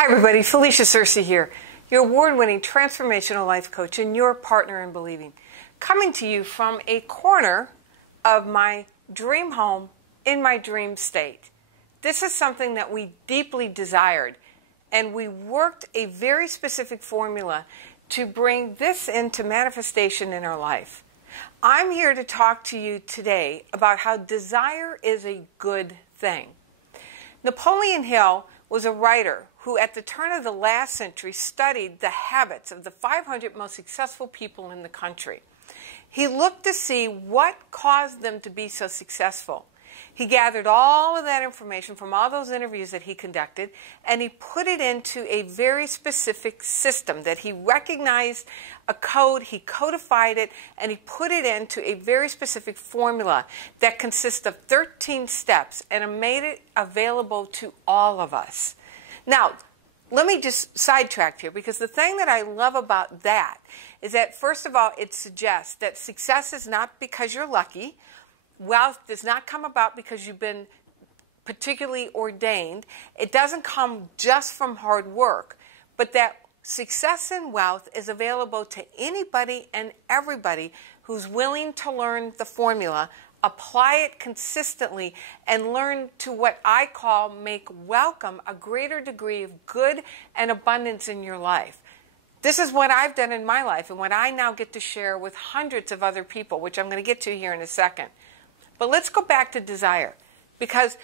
Hi everybody, Felicia Searcy here, your award-winning transformational life coach and your partner in believing, coming to you from a corner of my dream home in my dream state. This is something that we deeply desired, and we worked a very specific formula to bring this into manifestation in our life. I'm here to talk to you today about how desire is a good thing. Napoleon Hill was a writer who at the turn of the last century studied the habits of the 500 most successful people in the country. He looked to see what caused them to be so successful. He gathered all of that information from all those interviews that he conducted, and he put it into a very specific system that he recognized a code, he codified it, and he put it into a very specific formula that consists of 13 steps and made it available to all of us. Now, let me just sidetrack here, because the thing that I love about that is that, first of all, it suggests that success is not because you're lucky. Wealth does not come about because you've been particularly ordained. It doesn't come just from hard work, but that success and wealth is available to anybody and everybody who's willing to learn the formula, apply it consistently, and learn to what I call make welcome a greater degree of good and abundance in your life. This is what I've done in my life and what I now get to share with hundreds of other people, which I'm going to get to here in a second. But let's go back to desire, because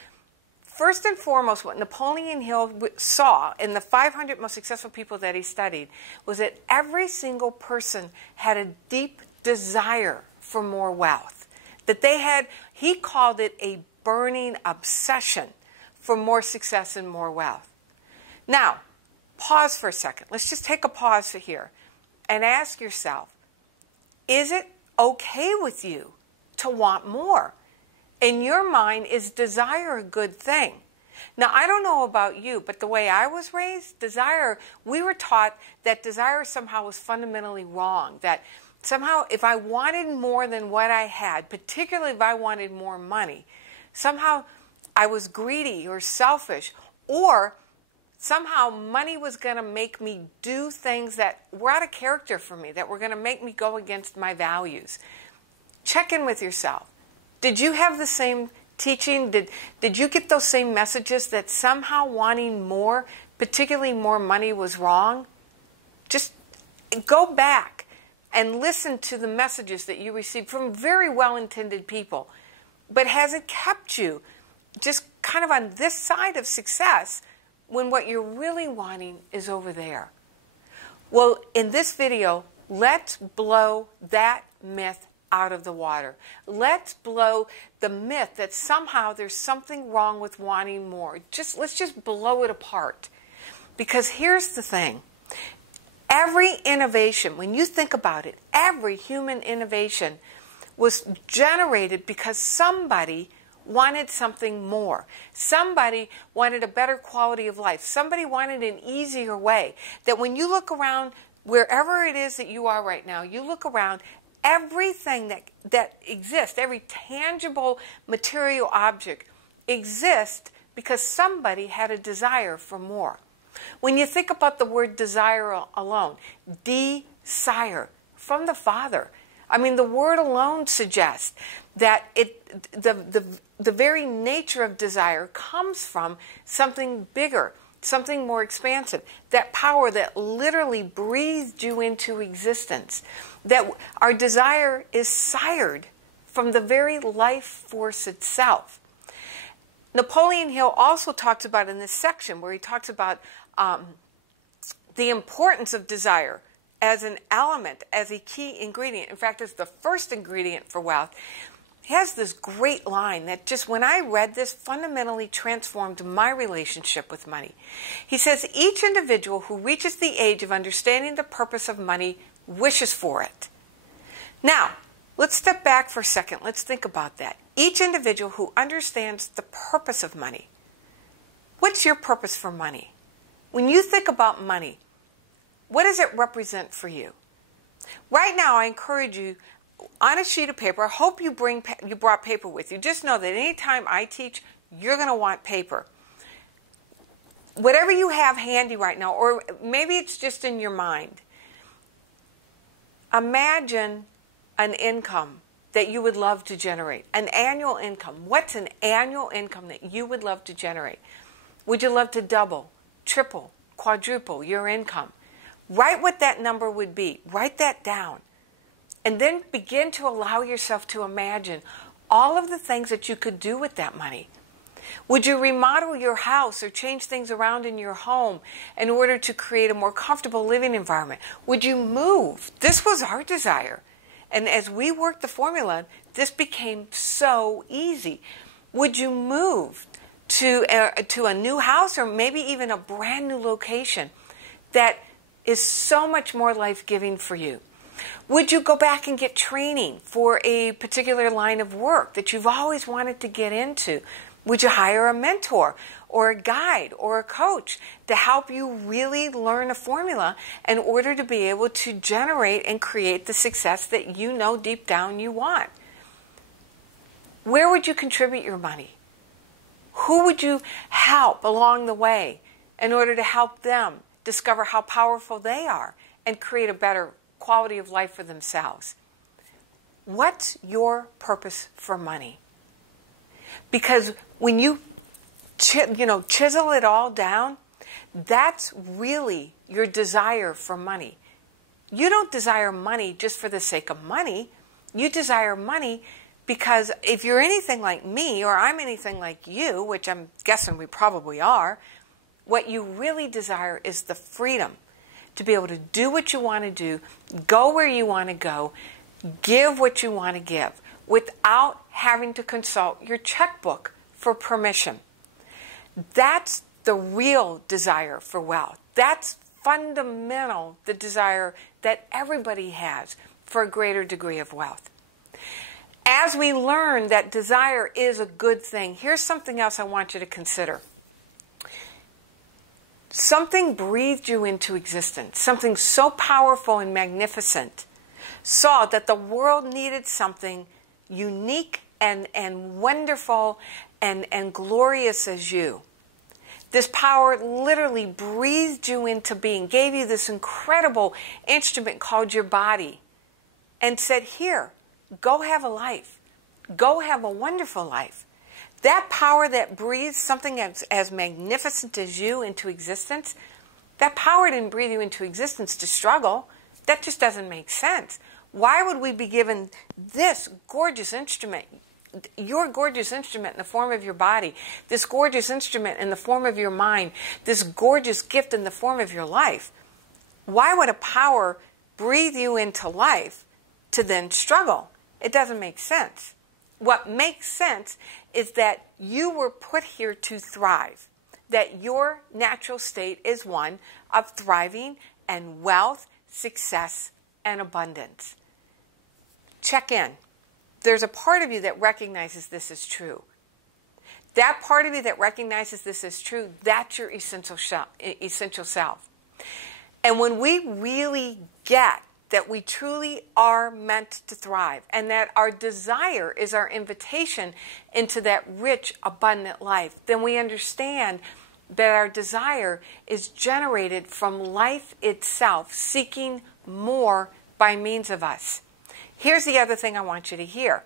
first and foremost, what Napoleon Hill saw in the 500 most successful people that he studied was that every single person had a deep desire for more wealth. That they had, he called it a burning obsession for more success and more wealth. Now, pause for a second. Let's just take a pause here and ask yourself, is it okay with you to want more? In your mind, is desire a good thing? Now, I don't know about you, but the way I was raised, desire, we were taught that desire somehow was fundamentally wrong. That somehow if I wanted more than what I had, particularly if I wanted more money, somehow I was greedy or selfish, or somehow money was going to make me do things that were out of character for me, that were going to make me go against my values. Check in with yourself. Did you have the same teaching? Did you get those same messages that somehow wanting more, particularly more money, was wrong? Just go back and listen to the messages that you received from very well-intended people. But has it kept you just kind of on this side of success when what you're really wanting is over there? Well, in this video, let's blow that myth out of the water. Let's blow the myth that somehow there's something wrong with wanting more. Let's just blow it apart. Because here's the thing. Every innovation, when you think about it, every human innovation was generated because somebody wanted something more. Somebody wanted a better quality of life. Somebody wanted an easier way. That when you look around, wherever it is that you are right now, you look around, everything that exists, every tangible material object exists because somebody had a desire for more. When you think about the word desire alone, desire, from the Father. I mean, the word alone suggests that the very nature of desire comes from something bigger, something more expansive, that power that literally breathed you into existence. That our desire is sired from the very life force itself. Napoleon Hill also talks about in this section where he talks about the importance of desire as an element, as a key ingredient. In fact, it's the first ingredient for wealth. He has this great line that just when I read this fundamentally transformed my relationship with money. He says, each individual who reaches the age of understanding the purpose of money wishes for it. Now, let's step back for a second. Let's think about that. Each individual who understands the purpose of money. What's your purpose for money? When you think about money, what does it represent for you? Right now, I encourage you, on a sheet of paper, I hope you brought paper with you. Just know that anytime I teach, you're going to want paper. whatever you have handy right now, or maybe it's just in your mind, imagine an income that you would love to generate, an annual income. What's an annual income that you would love to generate? Would you love to double, triple, quadruple your income? Write what that number would be. Write that down. And then begin to allow yourself to imagine all of the things that you could do with that money. Would you remodel your house or change things around in your home in order to create a more comfortable living environment? Would you move? This was our desire. And as we worked the formula, this became so easy. Would you move to a new house, or maybe even a brand new location that is so much more life-giving for you? Would you go back and get training for a particular line of work that you've always wanted to get into? Would you hire a mentor or a guide or a coach to help you really learn a formula in order to be able to generate and create the success that you know deep down you want? Where would you contribute your money? Who would you help along the way in order to help them discover how powerful they are and create a better quality of life for themselves? What's your purpose for money? Because when you chisel it all down, that's really your desire for money. You don't desire money just for the sake of money. You desire money because if you're anything like me, or I'm anything like you, which I'm guessing we probably are, what you really desire is the freedom to be able to do what you want to do, go where you want to go, give what you want to give, without having to consult your checkbook for permission. That's the real desire for wealth. That's fundamental, the desire that everybody has for a greater degree of wealth. As we learn that desire is a good thing, here's something else I want you to consider. Something breathed you into existence, something so powerful and magnificent, saw that the world needed something unique and wonderful and glorious as you. This power literally breathed you into being, gave you this incredible instrument called your body, and said, here, go have a life. Go have a wonderful life. That power that breathes something as magnificent as you into existence, that power didn't breathe you into existence to struggle. That just doesn't make sense. Why would we be given this gorgeous instrument, your gorgeous instrument in the form of your body, this gorgeous instrument in the form of your mind, this gorgeous gift in the form of your life? Why would a power breathe you into life to then struggle? It doesn't make sense. What makes sense is that you were put here to thrive, that your natural state is one of thriving and wealth, success, and abundance. Check in. There's a part of you that recognizes this is true. That part of you that recognizes this is true, that's your essential self. And when we really get that we truly are meant to thrive, and that our desire is our invitation into that rich, abundant life, then we understand that our desire is generated from life itself, seeking more by means of us. Here's the other thing I want you to hear.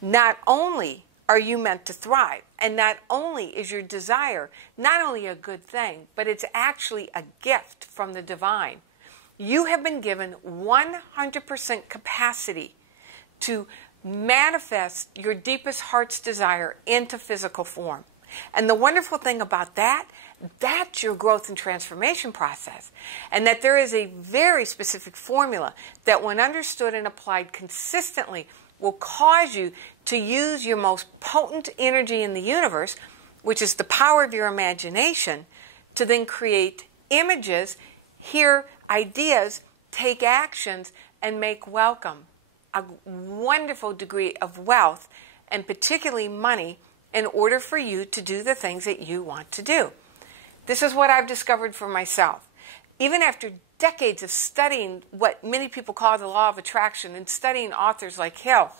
Not only are you meant to thrive, and not only is your desire not only a good thing, but it's actually a gift from the divine. You have been given 100% capacity to manifest your deepest heart's desire into physical form. And the wonderful thing about that, that's your growth and transformation process. And that there is a very specific formula that, when understood and applied consistently, will cause you to use your most potent energy in the universe, which is the power of your imagination, to then create images, hear ideas, take actions, and make welcome a wonderful degree of wealth, and particularly money, in order for you to do the things that you want to do. This is what I've discovered for myself. Even after decades of studying what many people call the law of attraction and studying authors like Hill,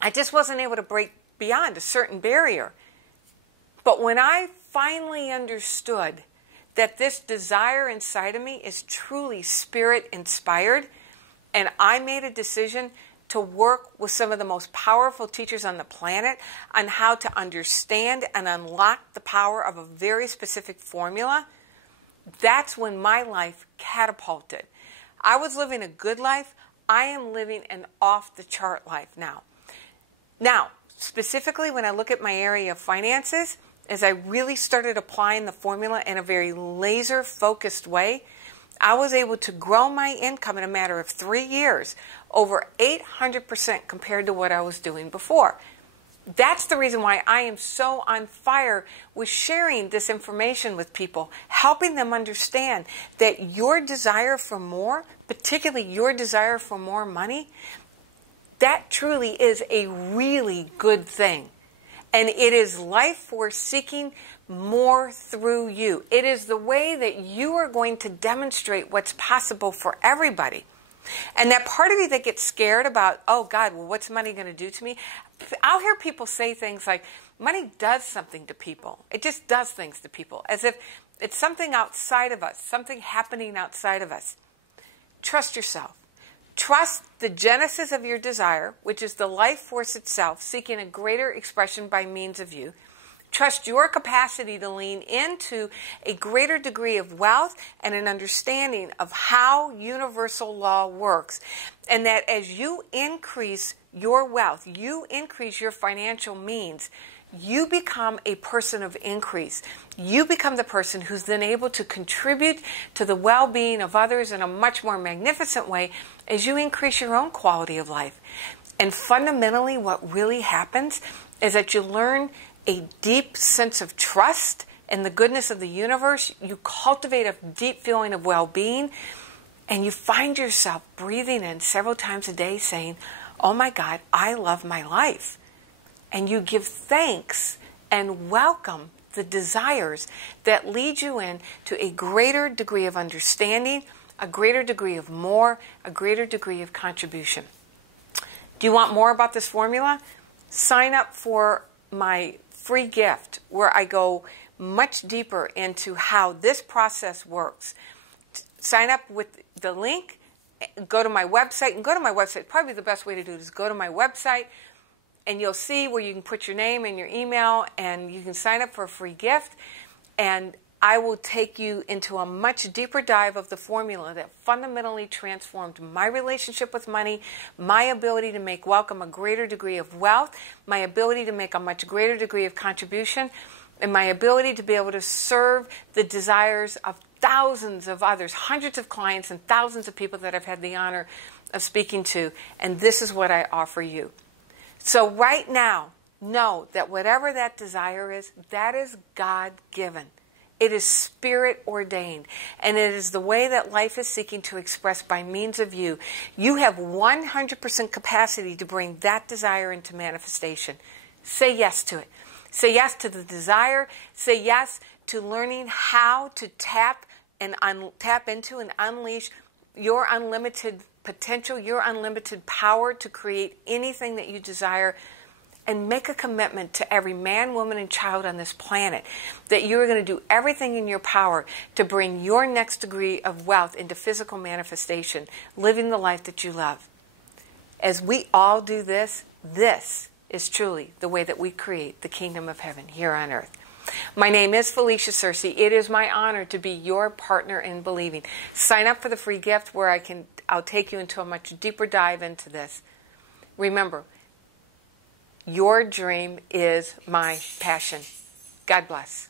I just wasn't able to break beyond a certain barrier. But when I finally understood that this desire inside of me is truly spirit inspired, and I made a decision to work with some of the most powerful teachers on the planet on how to understand and unlock the power of a very specific formula, that's when my life catapulted. I was living a good life. I am living an off-the-chart life now. Now, specifically when I look at my area of finances, as I really started applying the formula in a very laser-focused way, I was able to grow my income in a matter of 3 years, over 800% compared to what I was doing before. That's the reason why I am so on fire with sharing this information with people, helping them understand that your desire for more, particularly your desire for more money, that truly is a really good thing. And it is life force seeking more through you. It is the way that you are going to demonstrate what's possible for everybody. And that part of you that gets scared about, oh God, well, what's money going to do to me? I'll hear people say things like, money does something to people. It just does things to people, as if it's something outside of us, something happening outside of us. Trust yourself. Trust the genesis of your desire, which is the life force itself, seeking a greater expression by means of you. Trust your capacity to lean into a greater degree of wealth and an understanding of how universal law works. And that as you increase your wealth, you increase your financial means, you become a person of increase. You become the person who's then able to contribute to the well-being of others in a much more magnificent way as you increase your own quality of life. And fundamentally, what really happens is that you learn a deep sense of trust in the goodness of the universe. You cultivate a deep feeling of well-being, and you find yourself breathing in several times a day saying, oh my God, I love my life. And you give thanks and welcome the desires that lead you in to a greater degree of understanding, a greater degree of more, a greater degree of contribution. Do you want more about this formula? Sign up for my free gift where I go much deeper into how this process works. Sign up with the link, go to my website, and go to my website. Probably the best way to do it is go to my website, and you'll see where you can put your name and your email, and you can sign up for a free gift, and I will take you into a much deeper dive of the formula that fundamentally transformed my relationship with money, my ability to make welcome a greater degree of wealth, my ability to make a much greater degree of contribution, and my ability to be able to serve the desires of thousands of others, hundreds of clients and thousands of people that I've had the honor of speaking to. And this is what I offer you. So right now, know that whatever that desire is, that is God-given. It is spirit ordained, and it is the way that life is seeking to express by means of you. You have 100% capacity to bring that desire into manifestation. Say yes to it. Say yes to the desire. Say yes to learning how to tap into and unleash your unlimited potential, your unlimited power to create anything that you desire. And make a commitment to every man, woman, and child on this planet that you are going to do everything in your power to bring your next degree of wealth into physical manifestation, living the life that you love. As we all do this, this is truly the way that we create the kingdom of heaven here on earth. My name is Felicia Searcy. It is my honor to be your partner in believing. Sign up for the free gift where I'll take you into a much deeper dive into this. Remember, your dream is my passion. God bless.